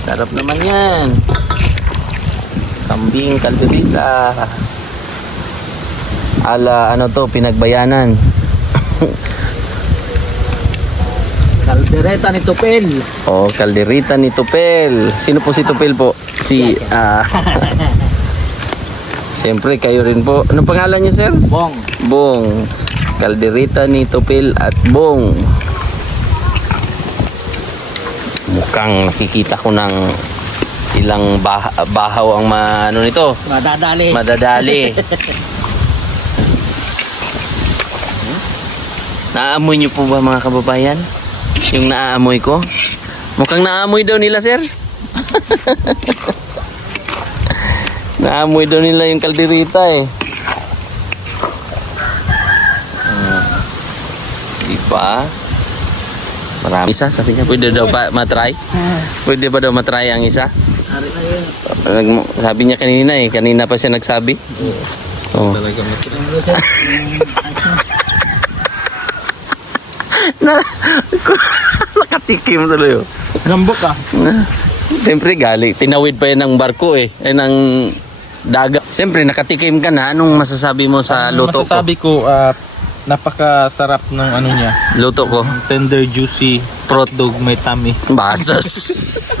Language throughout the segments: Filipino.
Sarap naman yan. Kambing kalderita. Ala, ano to, pinagbayanan. Kaldereta ni Tupel. Oh, kalderita ni Tupel. Sino po si Tupel po? Si, siyempre, kayo rin po. Anong pangalan niyo, sir? Bong. Bong. Kalderita ni Tupel at Bong. Mukhang nakikita ko ng ilang bahaw ang ano nito. Madadali. Madadali. Naaamoy niyo po ba mga kababayan? Yung naaamoy ko? Mukhang naaamoy daw nila, sir. Naamoy daw nila yung kalderita eh. Diba? Marami isa, sabi niya. Pwede daw ba matry? Pwede ba daw matry ang isa? Sabi niya kanina eh. Kanina pa siya nagsabi. Oo. Talaga Nakatikim tuloy. Lambok ah. Siyempre galing. Tinawid pa yan ng barko eh. Ng dagat. Siyempre nakatikim ka na. Anong masasabi mo sa luto masasabi ko, napakasarap ng ano niya. Luto ko? Tender, juicy, Prot dog, may tummy. Basas.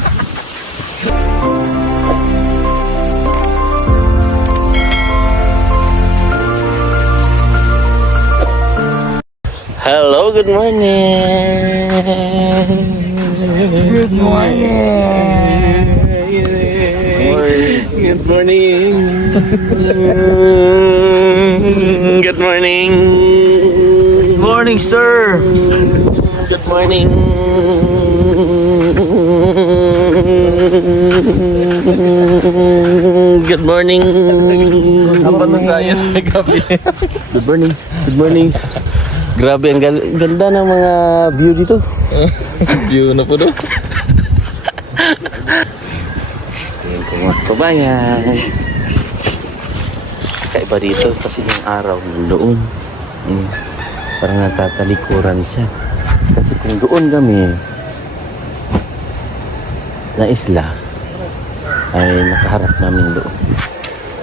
Hello, good morning. Good morning. Good morning. Good morning. Morning, sir. Good morning. Good morning. Apa na science sa gabi? Good morning. Good morning. Grabe, ang ganda ng mga view dito. View na po do. Ayan po mga kabayan. Kaiba dito kasi yung araw doon. Parang natatalikuran siya. Kasi kung doon kami na isla ay nakaharap namin doon.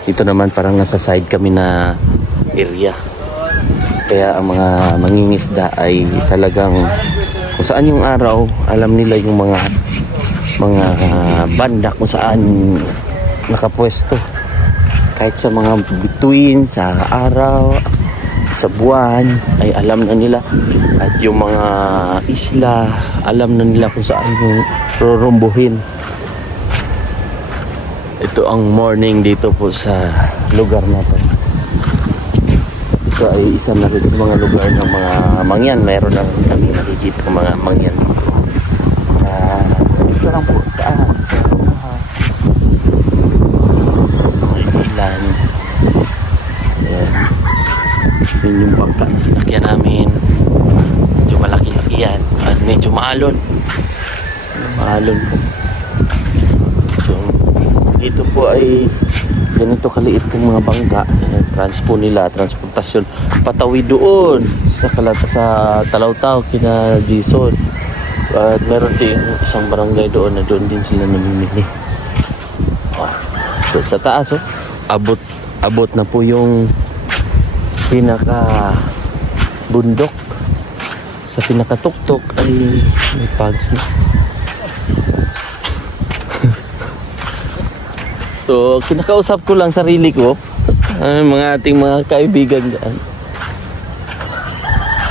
Ito naman parang nasa side kami na area. Kaya ang mga mangingisda ay talagang kung saan yung araw, alam nila yung mga banda kung saan nakapwesto. Kahit sa mga bituin, sa araw, sa buwan, ay alam na nila. At yung mga isla, alam na nila kung saan yung rurumbuhin. Ito ang morning dito po sa lugar na to. Ito ay isa na rin sa mga lugar ng mga mangyan. Mayroon na kami nakikita ng mga mangyan. Ito lang po sa may ilan. Ayan. Yun yung bangka na sinakyan namin. Medyo malaki-laki yan. At medyo maalon. Maalon po. So, dito po ay ganito kaliit yung mga bangka. Transpo nila, transportasyon patawid doon sa Talaw-Taw kina Jason. At meron din isang barangay doon na doon din sila namimili. So, sa taas abot na po yung pinaka bundok. Sa pinakatuktok ay may pags na. So, kinakausap ko lang sarili ko. Mga ating mga kaibigan dyan.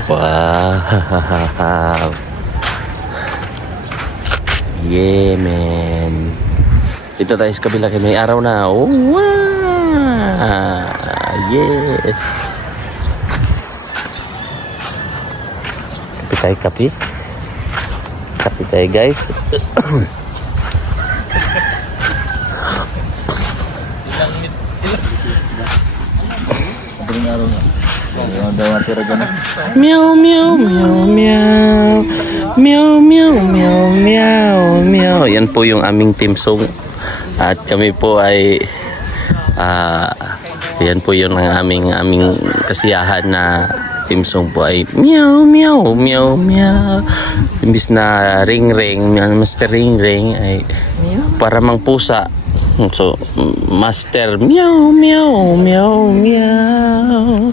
Wow. Yeah, man. Dito tayo sa kabila. May araw na. Oh, wow. Yes. Kapi tayo, kapi. Kapi tayo, guys. Meow meow meow meow meow meow meow meow meow. Yan po yung aming team song. At kami po ay yan po yun ang aming kasiyahan na theme song po ay meow, meow, meow, meow. Imbis na ring ring, Master Ring Ring ay para mang pusa. So, Master meow, meow, meow, meow.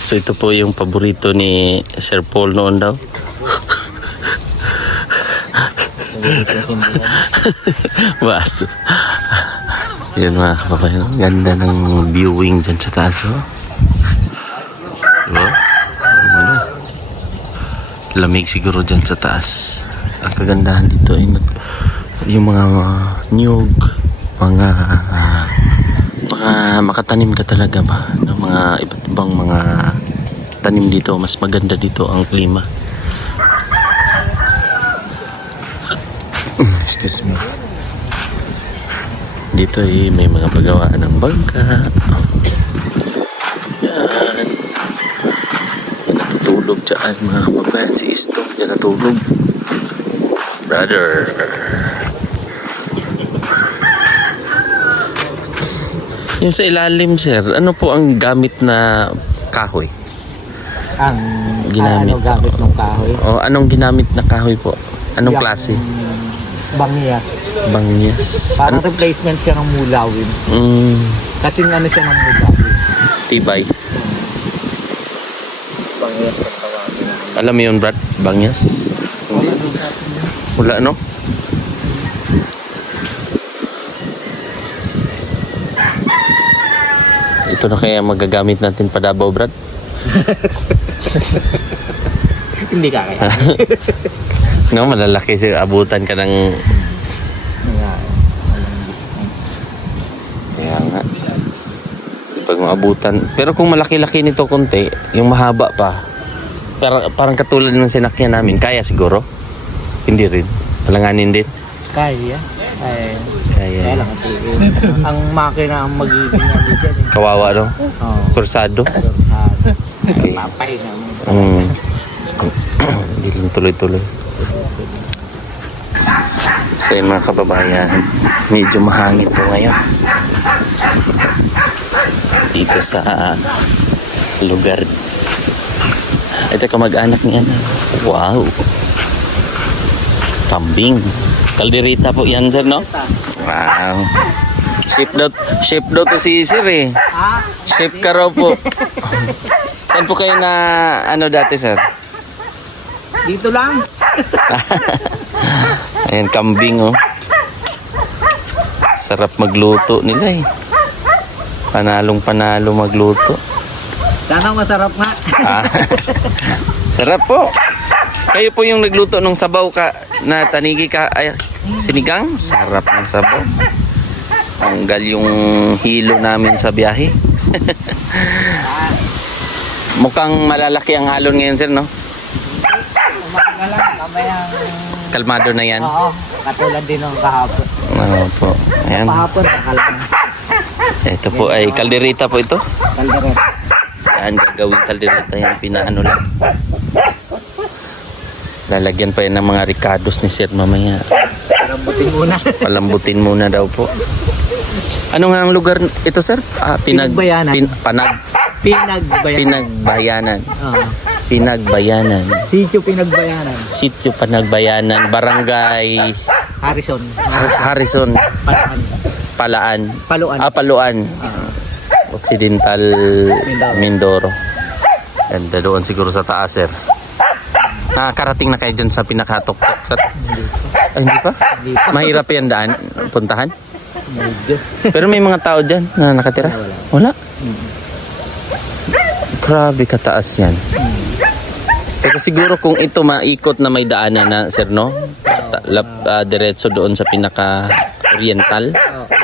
So, ito po yung paborito ni Sir Paul noon daw. Bas. Yan mga kababayan. Ganda ng viewing dyan sa taas. Oh. Diba? Ano? Lamig siguro dyan sa taas. Ang kagandahan dito ay yung mga niyog, mga makatanim ka talaga ba ng mga iba't ibang mga tanim dito. Mas maganda dito ang klima. Excuse me. Dito ay may mga pagawaan ng bangka. Yan. Natutulog dyan mga kababayan. Si Isto dyan natulog. Brother. Yung sa ilalim, sir, ano po ang gamit na kahoy? Ang Ginamit. ano gamit ng kahoy? O anong ginamit na kahoy po? Anong Yung klase? Bangyas. Bangyas. Parang replacement siya ng mulawin. Kasi ano siya ng mulawin. Tibay. Bangyas ang tawagin namin. Alam mo yun, Brad? Bangyas? Wala, no? Ito na kaya magagamit natin pa Davao, Brad? Hindi ka kaya. No, malalaki siya. Abutan ka ng... Kaya nga. Pag maabutan. Pero kung malaki-laki nito konti, yung mahaba pa, parang katulad ng sinakyan namin, kaya siguro? Hindi rin. Alanganin din. Kaya. Kaya. Kaya lang. Ang makina ang magiging ano dyan. Kawawa, no? Oo. Kursado. Okay. Papay na mo. Hindi lang tuloy-tuloy. So yun mga kababayan, medyo mahangin po ngayon dito sa lugar. Ito kamag-anak ni ano. Wow, kambing. Kalderita po yan, sir, no? Wow. Chef daw to si sir eh. Chef ka raw po. Saan po kayo na ano dati, sir? Dito lang. Ayan, kambing, oh. Sarap magluto nila eh. Panalo magluto. Sana masarap nga. Ah. Sarap po. Kayo po yung nagluto ng sabaw ka na tanigi ka ay sinigang. Sarap ng sabaw. Tanggal yung hilo namin sa biyahe. Mukhang malalaki ang halon ngayon, sir, no? Umaga lang, kamayang... Kalmado na yan. Oo, katulad din ng kahapon. Ano po. Ayan. Kahapon, nakalang Ito po ay kalderita po ito. kaldereta. Yan, gagawin kalderita yan. Pinaano lang. Lalagyan pa yan ng mga ricados ni sir mamaya. Palambutin muna. Palambutin muna daw po. Ano nga ang lugar ito, sir? Pinagbayanan. Pinagbayanan. Oo. Pinagbayanan. Sitio Pinagbayanan. Sitio Pinagbayanan. Barangay Harrison. Palaan. Palaan. Paluan. Paluan. Occidental Mindoro. Ganda doon siguro sa taas, sir. Nakakarating na kayo dyan sa pinakatok-tok, sir? Ay, hindi pa? Hindi pa. Mahirap yan daan, puntahan? Medyo. Pero may mga tao dyan na nakatira? Wala. Grabe kataas yan. Pero siguro kung ito maikot na may daanan na, sir, no? Diretso doon sa pinaka-oriental.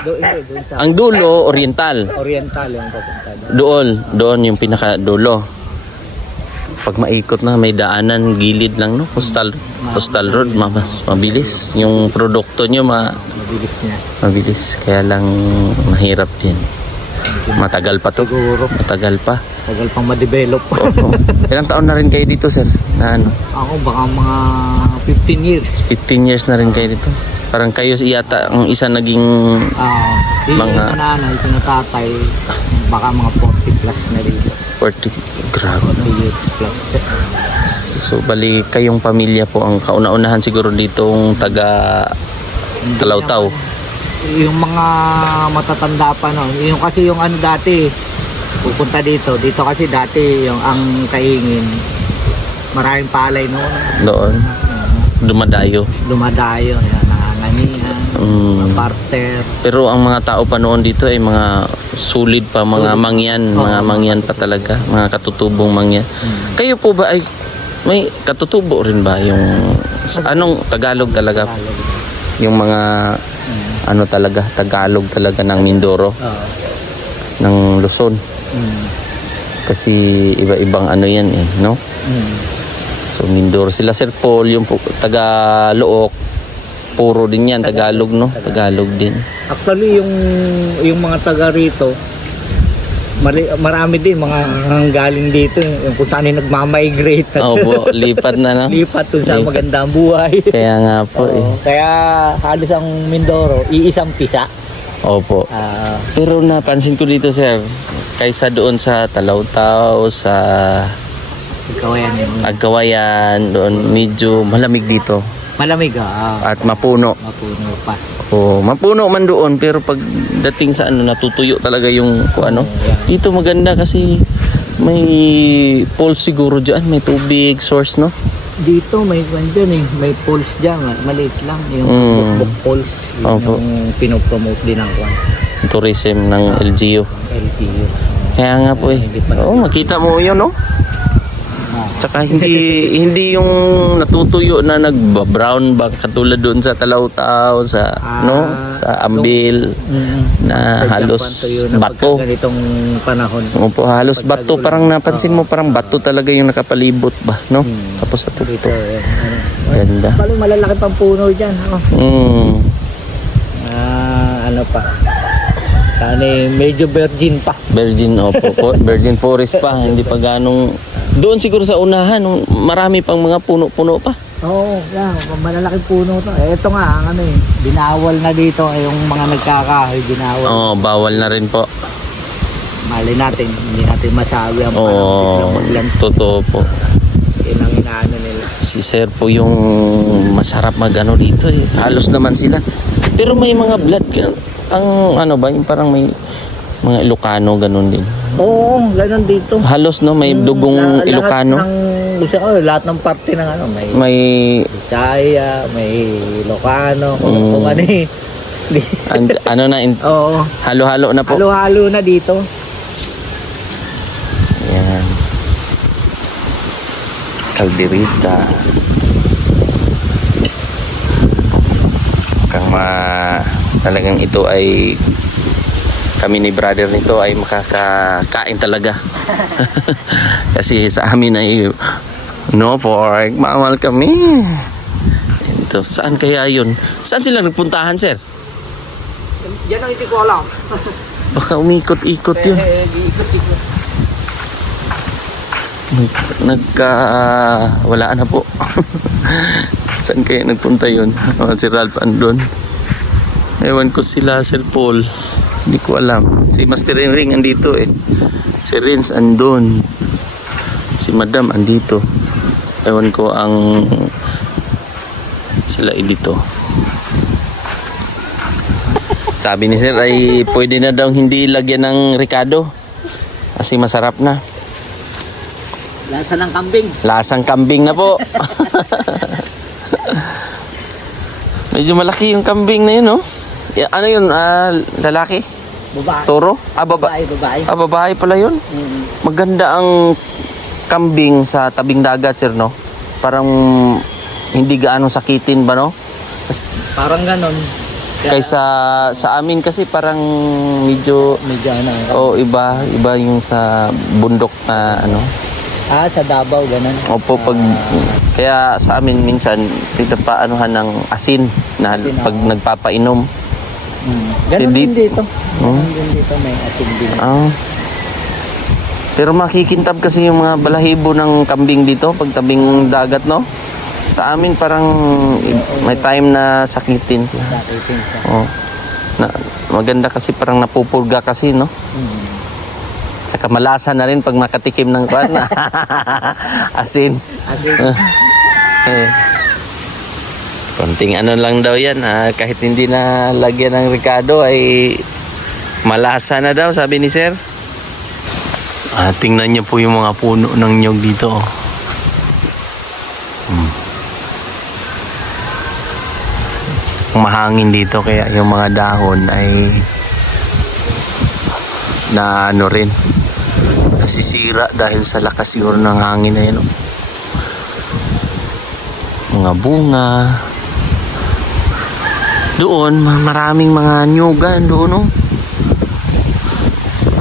Doon sa Ang dulo, oriental. oriental yung papunta doon. Doon yung pinaka-dulo. Pag maikot na may daanan, gilid lang, no? Postal road, mabilis. Yung produkto nyo, Mabilis niya. mabilis. Kaya lang mahirap din. Matagal pa to. Siguro. Matagal pa. Tagal pang ma-develop. Oo. Ilang taon na rin kayo dito, sir? Na ano? Ako baka mga 15 years. 15 years na rin kayo dito. Parang kayo yata ang isa naging Mga nanay, tatay, baka mga 40 plus na dito. 40. Grabe. 2 years plus. So, bali kayong pamilya po ang kauna-unahan siguro ditong taga Talautaw. Yung mga matatanda pa no, yung kasi yung ano dati, pupunta dito kasi dati yung ang kaingin, maraming palay noon. Doon. Dumadayo. Lumadayo, yan, nanganganihan, mga parter. Pero ang mga tao pa noon dito ay mga solid pa, mga mangyan. Mga mangyan pa talaga. Mga katutubong mangyan. Kayo po ba ay may katutubo rin ba? Yung anong Tagalog talaga? Yung mga ano talaga, Tagalog talaga ng Mindoro, ng Luzon. Kasi iba-ibang ano yan eh, no? So Mindoro sila, Sir Paul, yung taga Look, puro din yan, Tagalog, no? Tagalog din. Actually, yung mga taga rito, marami din mga galing dito yung kung saan yung nagmamigrate. Opo, lipat na, no? Lipat dun sa Lipat. magandang buhay. Kaya nga po eh. Kaya halos ang Mindoro, iisang pisa. Opo. Pero napansin ko dito, Sir, kaysa doon sa Talautaw, sa Agkawayan, doon medyo malamig dito. Malamig At mapuno. mapuno pa. Oh, mapuno man doon pero pag dating sa ano natutuyo talaga yung ano. Dito maganda kasi may pulse siguro diyan, may tubig source, no? Dito may dyan eh, may pulse dyan, maliit lang yung bukbuk pulse, yung pinopromote din ng Tourism ng LGU. LGU. Kaya nga po eh. Oh, makita mo 'yun, no? Tsaka hindi yung natutuyo na nag-brown ba katulad doon sa Talautaw, sa no, sa Ambil na halos bato. Ganitong panahon. Opo, halos bato, parang napansin mo parang bato talaga yung nakapalibot ba, no? Tapos sa tuktok. Ganda. Bali malalaki pang puno diyan, ano pa? Sana medyo virgin pa. Virgin, opo, virgin forest pa, hindi pa ganong doon siguro sa unahan, marami pang mga puno-puno pa. Oo, malalaking puno to. Ito nga, ang ano eh, binawal na dito yung mga nagkakahoy, binawal. Oo, bawal na rin po. Mali natin, hindi natin masabi ang panahon. Totoo po. Yun ang inaano nila. Si Sir po yung masarap magano dito eh. Halos naman sila. Pero may mga blood, ang ano ba, yung parang may mga Ilocano, ganun din. Oo, ganun dito. Halos no, may dugong Ilocano. Lahat ng parte ng ano, May Bisaya, may Ilocano, kung ano eh. ano na, Oo. halo-halo na po. Halo-halo na dito. Yan. Calderita. Talagang ito ay kami ni brother nito ay makakakain talaga. Kasi sa amin ay no pork, mawal kami. Ito, saan kaya yun? Saan sila nagpuntahan, Sir? Yan ang hindi ko alam. Baka umikot-ikot yun. Wala na po. Saan kaya nagpunta yun? Si Ralph andun. Ewan ko sila, Sir Paul. Hindi ko alam. Si Master Ring andito eh. Si Rins andun. Si Madam andito. Ewan ko ang sila dito. Sabi ni Sir ay pwede na daw hindi lagyan ng Ricardo. Kasi masarap na. Lasa ng kambing. Lasang kambing na po. Medyo malaki yung kambing na yun, no? Ano yun? Lalaki? Babae. Toro? Babae. Babae. Babae pala yun. Maganda ang kambing sa tabing dagat, Sir, no? Parang hindi gaano sakitin ba, no? Parang ganon. Kaysa sa amin kasi parang medyo ano. iba yung sa bundok na ano. Sa Davao ganon. Opo, kaya sa amin minsan dito pa anuhan ng asin na pag nagpapainom. Ganon din dito. Ganon din dito, may asin din. Pero makikintab kasi yung mga balahibo ng kambing dito pag tabing dagat, no? Sa amin parang may time na sakitin siya. Sakitin siya. Maganda kasi parang napupurga kasi, no? Tsaka malasa na rin pag makatikim ng kwan. Asin. Konting ano lang daw yan. Kahit hindi na lagyan ng Ricardo ay malasa na daw, sabi ni sir. Tingnan niyo po yung mga puno ng nyog dito. Mahangin dito kaya yung mga dahon ay na ano rin, nasisira dahil sa lakas siguro ng hangin na yun. Mga bunga doon, maraming mga nyugan doon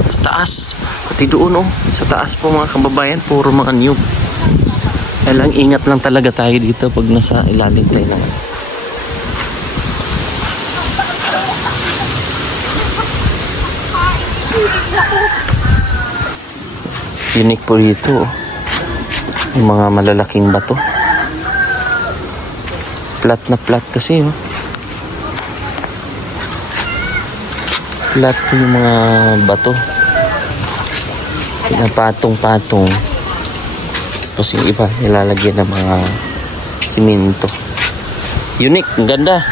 sa taas, pati doon sa taas po mga kababayan, puro mga nyug. Kailang ingat lang talaga tayo dito pag nasa ilalim tayo ng unique po dito. Yung mga malalaking bato. Flat na flat kasi flat yung mga bato. Pinapatong-patong. Tapos yung iba nilalagyan ng mga simento. Unique, ang ganda.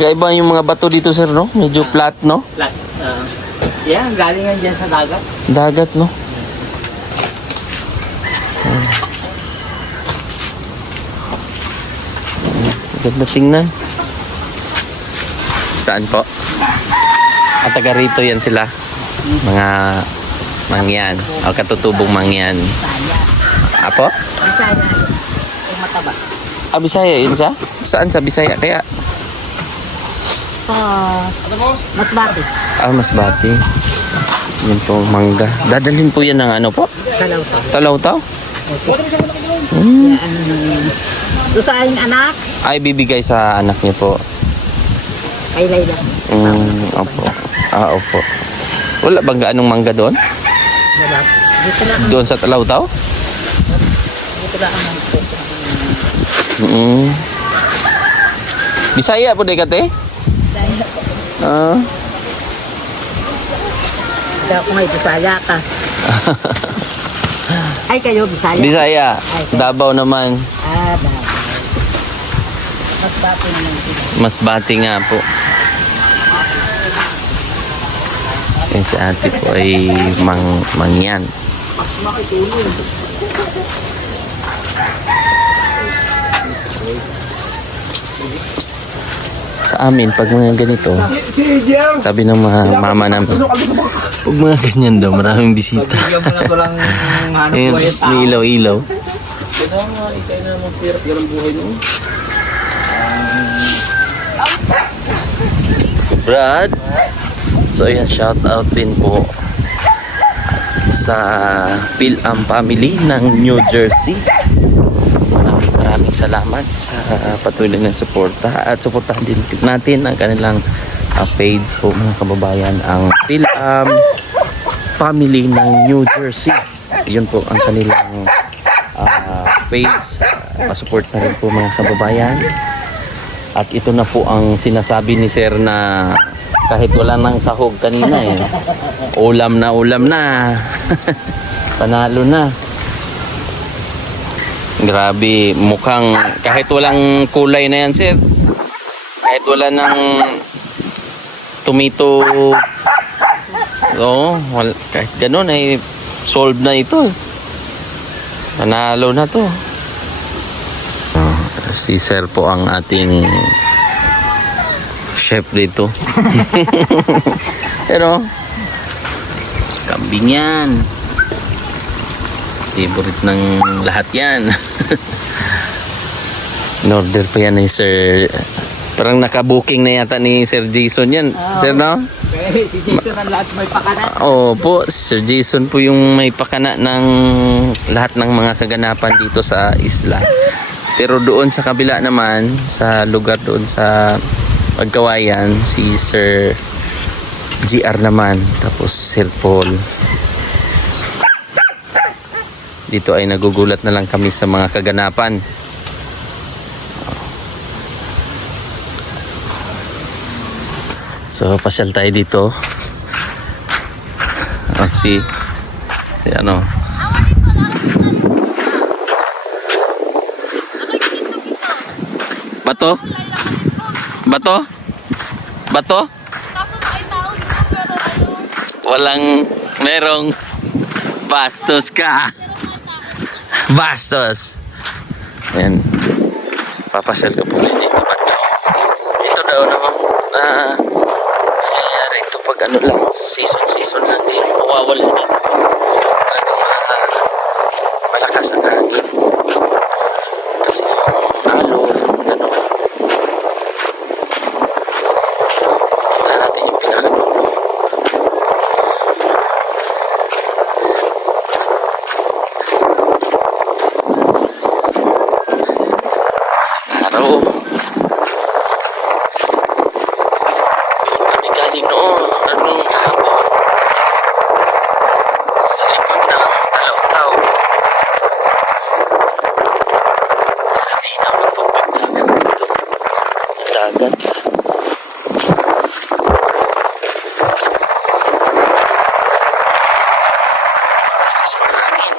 Kakaiba yung mga bato dito sir, no? Medyo flat, no? Flat. Yan, galingan dyan sa dagat. Dagat, no? Ganda tingnan. Saan po? At taga rito yan sila. Mga mangyan. O katutubong mangyan. Apo? Bisaya. Yung mataba. Bisaya yun siya? Saan sa Bisaya? Kaya? Masbate. Masbate. Yun po, mangga. Dadalhin po yan ng ano po? Talawtaw. Talawtaw? Doon sa aking anak, Ay, bibigay sa anak niyo po. kay Layla. Opo. Opo. Wala bang gaanong mangga doon? Diba? Dito lang. Doon sa Talawtaw? Dito lang ang Bisaya po di kate? Hindi ako may Bisaya ka. Ay, kayo Bisaya. Bisaya. Davao naman. Davao. Masbate naman sila. Masbate nga po. Yan si ate po ay mangyan. Sa amin, pag mga ganito, sabi ng mga mama namin, pag mga ganyan daw, maraming bisita. Bigyan mo na ito lang hanap Ayun, buhay at tao. may ilaw-ilaw. Ito nga, ikay na magpirap yan ang buhay mo. Brad. So yan, shout out din po sa Phil-Am family ng New Jersey. Maraming salamat sa patuloy na suporta at suportahan din natin ang kanilang page po mga kababayan, ang Phil-Am family ng New Jersey. Yun po ang kanilang page. Pasupport na rin po mga kababayan. At ito na po ang sinasabi ni Sir na kahit wala nang sahog kanina ulam na panalo na. Grabe, mukhang kahit walang kulay na yan Sir, kahit wala nang tomato, kahit ganun ay solve na ito. Panalo na to. Si Sir po ang ating chef dito. Pero kambing yan. Favorite ng lahat yan. In-order pa yan ni Sir. Parang naka-booking na yata ni Sir Jason yan. Sir, no? Si Jason ang lahat may pakana. Po, Sir Jason po yung may pakana ng lahat ng mga kaganapan dito sa isla. Pero doon sa kabila naman, sa lugar doon sa Pagkawayan, si Sir GR naman, tapos Sir Paul. Dito ay nagugulat na lang kami sa mga kaganapan. So, pasyal tayo dito. si ano. Bato? Bato? Bato? Walang merong bastos ka. Bastos. Ayan. Papasyal ko po dito. Ito daw naman na nangyayari ito pag ano lang, season lang din. Mawawala dito. Malakas ang hangin. Kasi yung alon, gano'n. Punta natin yung pinakadulo. Araw. Kami galing noon. Anong kahapon? Sa likod ng Talaw-taw. Linaw ng tubig dagat dito. Yung dagat. Lakas ang hangin.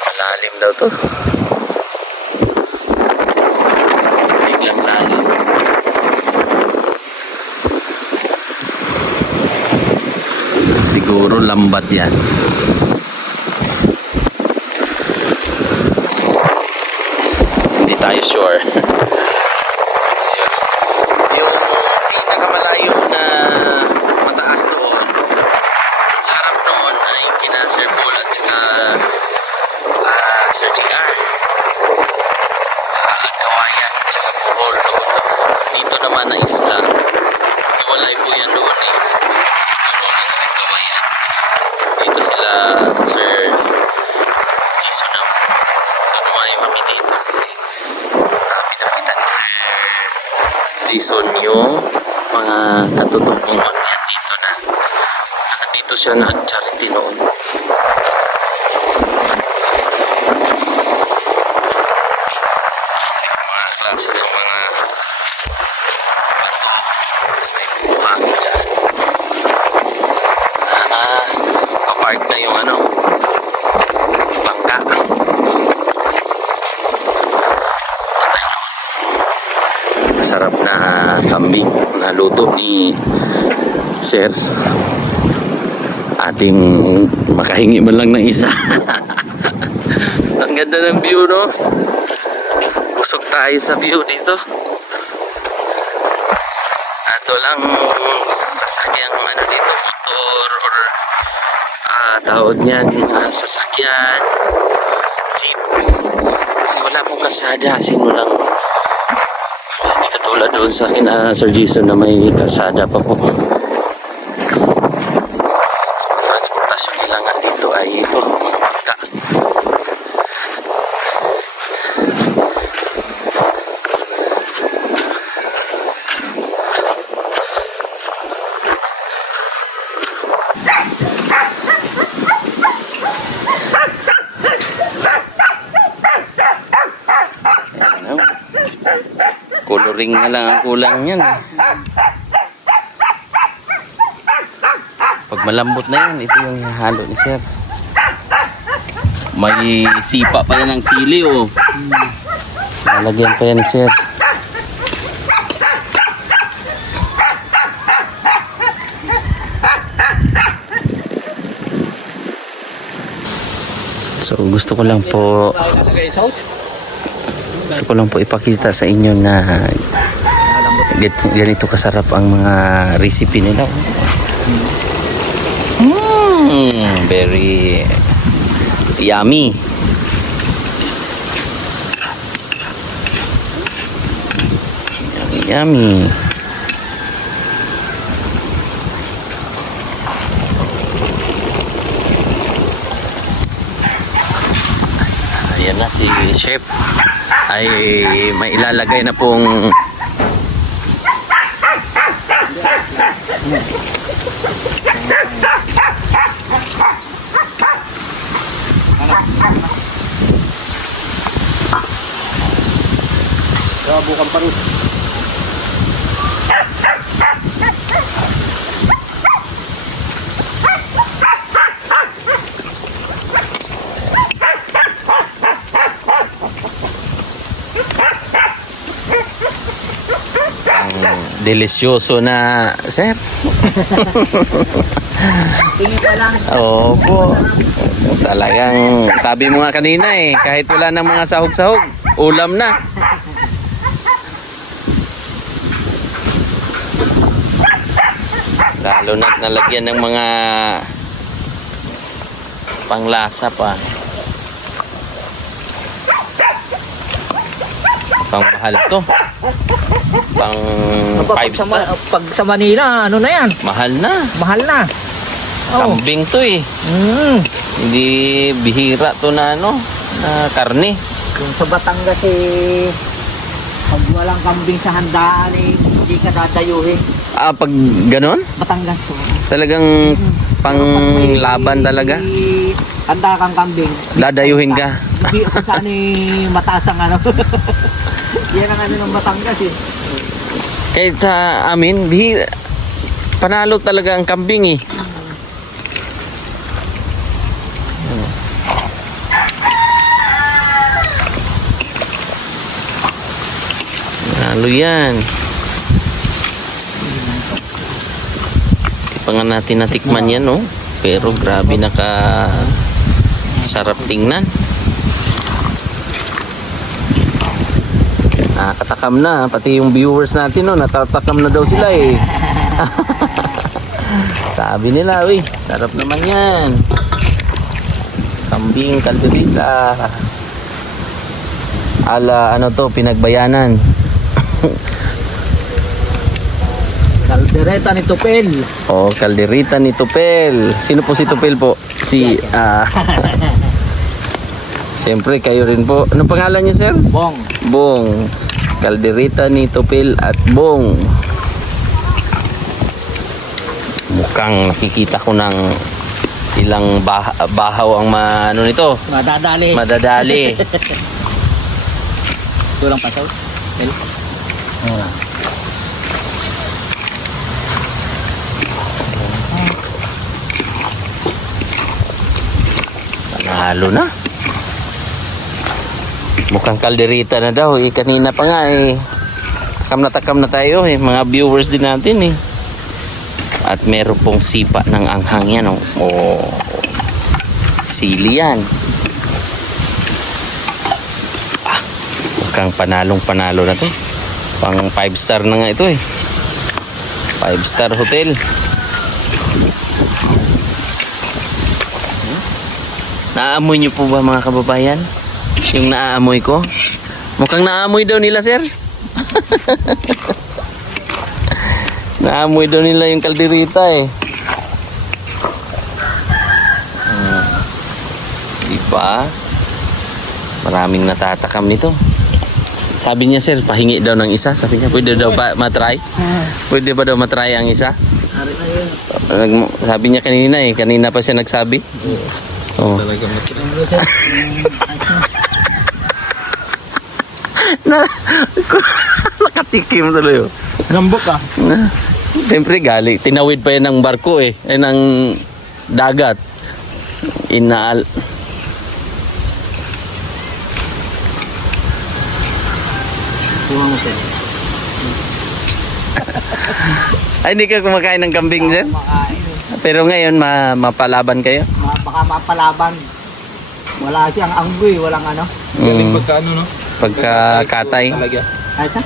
Malalim daw to. Biglang lalim. Siguro lambat yan. Hindi tayo sure. Yung pinakamalayo na mataas doon, harap noon ay kina Sir Paul at saka Sir JR. Kawayan at saka Bohol doon. Dito naman na isla. Iwalay po yan doon eh. Sa Bohol at Kawayan. Dito sila Sir Jason na. So dumayo kami dito kasi pinakita ni Sir Jason yung mga katutubong mangyat dito na. Dito siya nag-charity noon. Mga klase ng mga bato. Tapos may buhangin dyan. Kapark na yung ano, bangka. Masarap na kambing na luto ni Sir. Ating makahingi man lang ng isa. Ang ganda ng view, no? Busog tayo sa view dito. Ato lang sasakyang ano dito, motor or tawag niyan, sasakyan, jeep. Kasi wala pong kasada, sino lang. Hindi katulad doon sa akin, Sir Jason, na may kasada pa po. Transportasyon nila nga dito ay ito, mga bangka. Coloring na lang ang kulang yan. Pag malambot na yan, ito yung halo ni Sir. May sipa pa yan ng sili, oh. Nalagyan pa yan ni Sir. So gusto ko lang po ipakita sa inyo na ganito kasarap ang mga recipe nila. Very yummy. Yummy. Ayan na si Chef ay may ilalagay na pong Bukan pa rin. Delisyoso na, sir. Tingin pa lang. Opo. Talagang, sabi mo nga kanina eh, kahit wala ng mga sahog-sahog, ulam na. Lalo na nalagyan ng mga panglasa pa. Pang mahal to. Pang 5 star. Pag sa Manila, ano na yan? Mahal na. Mahal na. Oh. Kambing to eh. Hindi bihira to na ano, na karne. Kung sa Batangas eh, pag walang kambing sa handaan eh, hindi ka dadayuhin. Ah, pag ganon, Batangas. Oh. talagang panglaban talaga. Handa kang kambing. Dadayuhin ka. Hindi kung saan eh, mataas ang ano. Yan ang ano ng Batangas eh. Kahit sa amin, panalo talaga ang kambing eh. Panalo yan. Di pa nga natin natikman yan, no? Pero grabe sarap tingnan. Nakatakam na, pati yung viewers natin, no, natatakam na daw sila eh. Sabi nila, uy, sarap naman yan. Kambing kalderita. Ala, ano to, pinagbayanan. Kaldereta ni Tupel. Oh, kalderita ni Tupel. Sino po si Tupel po? Siyempre, kayo rin po. Anong pangalan niyo, sir? Bong. Bong. Kalderita ni Tupil at Bong. Mukhang nakikita ko ng ilang bahaw ang ano nito. Madadali. Madadali. Tulang pasaw. Panalo na. Mukhang kalderita na daw eh. Kanina pa nga eh. Takam na tayo eh. Mga viewers din natin eh. At meron pong sipa ng anghang yan oh. Oh. Sili yan. Mukhang panalo na to. Pang 5 star na nga ito eh. 5 star hotel. Naaamoy niyo po ba mga kababayan? Yung naaamoy ko? Mukhang naaamoy daw nila, sir. Naamoy daw nila yung kalderita eh. Diba? Maraming natatakam nito. Sabi niya, sir, pahingi daw ng isa. Sabi niya, pwede daw ba matry? Pwede ba daw matry ang isa? Sabi niya kanina eh. Kanina pa siya nagsabi. Oh. Talaga matira. Nakatikim tuloy oh. Nambok ah. Siyempre gali, tinawid pa yan ng barko eh, ay ng dagat. Inaal. Tuwa mo sir. Ay, hindi ka kumakain ng kambing, sir? Makain. Pero ngayon, mapalaban kayo? Baka mapalaban. Wala siyang anggoy, walang ano. Galing pagka ano no? Pagkakatay. Talaga. Ay sa?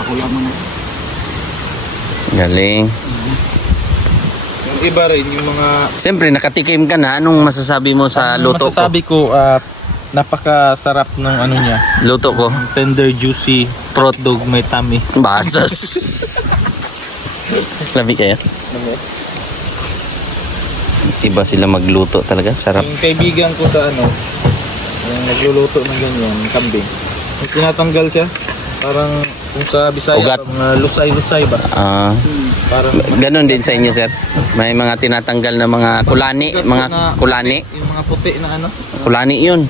Pakula mo na. Galing. Yung iba rin, yung mga... Siyempre, nakatikim ka na. Anong masasabi mo sa luto ko? Masasabi ko, napakasarap ng ano niya. Luto ko? Tender, juicy, Prot dog, may tummy. Bastos. Labi kayo? Iba sila magluto talaga. Sarap. Yung kaibigan ko sa ano, yung nagluluto ng ganyan, kambing. Yung tinatanggal siya, parang kung sa Bisaya, Ugat. mga lusay-lusay ba? Ah, Para Ganon din sa inyo, sir. May mga tinatanggal na mga kulani, mga kulani. yung mga puti na ano. Kulani 'yun.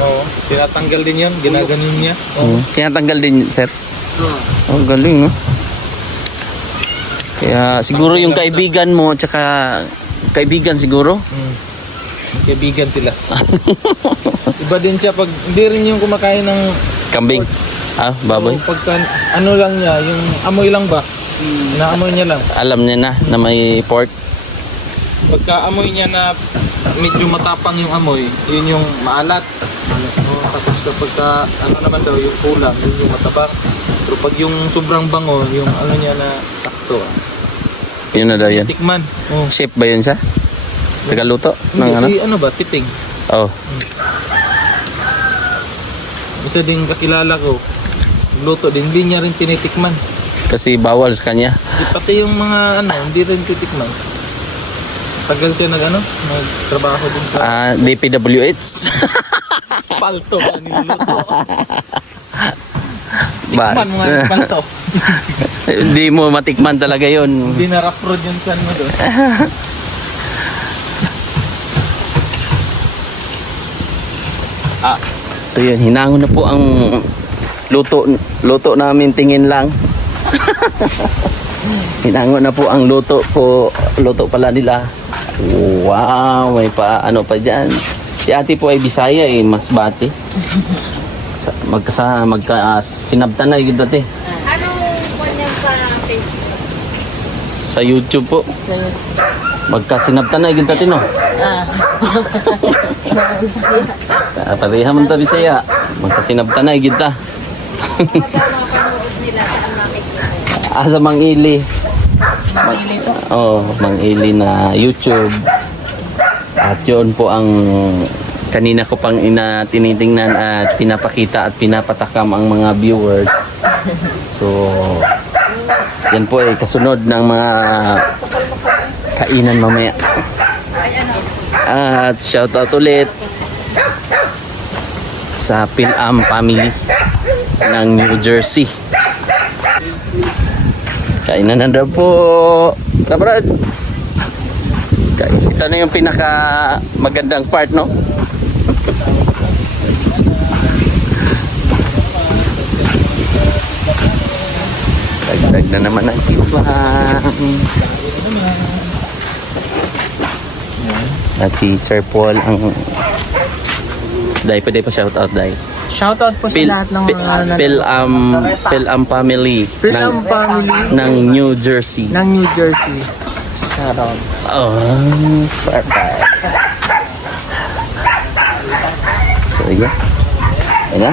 Oo, tinatanggal din yun, ginaganon niya. Oo. Tinatanggal din, sir. Oh, galing, no? Kaya siguro yung kaibigan mo, tsaka kaibigan siguro. Kaibigan sila. Iba din siya pag, hindi rin yung kumakain ng Kambing. Ah, baboy. Oo, pagka, ano lang niya, yung amoy lang ba? Inaamoy niya lang. Alam niya na may pork. Pagka amoy niya na medyo matapang yung amoy, yun yung maalat. Oo, tapos kapag ano naman daw, yung kulang, yun yung matabang. Pero pag yung sobrang bango, yung ano niya na takto. Yun na daw yan. Tikman. Oh. Chef ba yun siya? Tagaluto? Ng ano? Hindi, ano ba, titing. Oh. Isa din kakilala ko, luto din, hindi niya rin tinitikman. Kasi bawal sa kanya. Pati yung mga ano, hindi rin titikman. Tagal siya nagtrabaho din sa DPWH. palto ba niluluto. Bas. Tikman mo nga yung palto. Hindi mo matikman talaga yun. Hindi na rough road yung chan mo doon. So yun, hinangon na po ang luto namin, tingin lang. Hinangon na po ang luto pala nila. Wow, may pa ano pa dyan. Si ate po ay Bisaya Masbate. Sinabtan na yun dati. Anong kanyang sa Facebook? Sa YouTube po. Magkasinabtan na yun dati, no? Pareha man ta Bisaya. Magkasinabtan na yun ta. Mapanood nila saan makikita. Sa Mangili. Mangili na YouTube. At yun po ang kanina ko pang tinitingnan at pinapakita at pinapatakam ang mga viewers. So, yan po ay kasunod ng mga kainan mamaya. At shout out ulit sa Pilam family ng New Jersey. Kainan na daw po. Brad. Ito na yung pinaka magandang part, no? Dagdag na naman ang tiwang. At si Sir Paul ang Dai, pwede pa shout out, Dai. Shoutout po sa lahat ng mga Pilam family Pilam family ng New Jersey. ng New Jersey. Shoutout. Oh, perfect. So, yeah. Ayan na.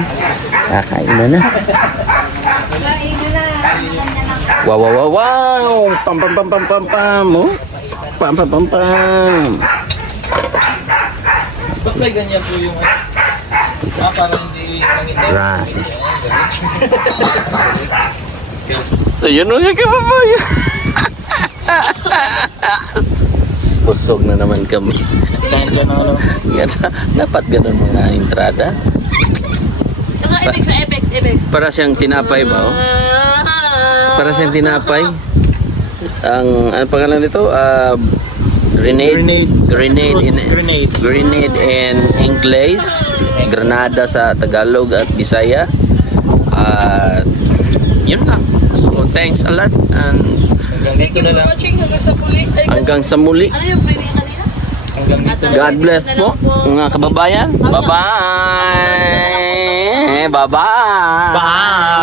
Kakain na. Wow, wow, wow, wow. Pam, pam, pam, pam, pam, pam. Oh. Pam, pam, pam, pam. Basta ganyan po yung para hindi mangitay. Rice. So, yun ang kapapayo. Busog na naman kami. Dahil dyan ano. Dapat ganun mga entrada. Epex. Para siyang tinapay ba? Oh? Para siyang tinapay. Ano pangalan nito? Grenade in English, Granada sa Tagalog at Bisaya. Yun lang. So thanks a lot and Hanggang dito na lang. hanggang sa muli. Ano yung pwede kanina? Hanggang dito. God bless po mga kababayan. Bye-bye. Bye-bye. Bye!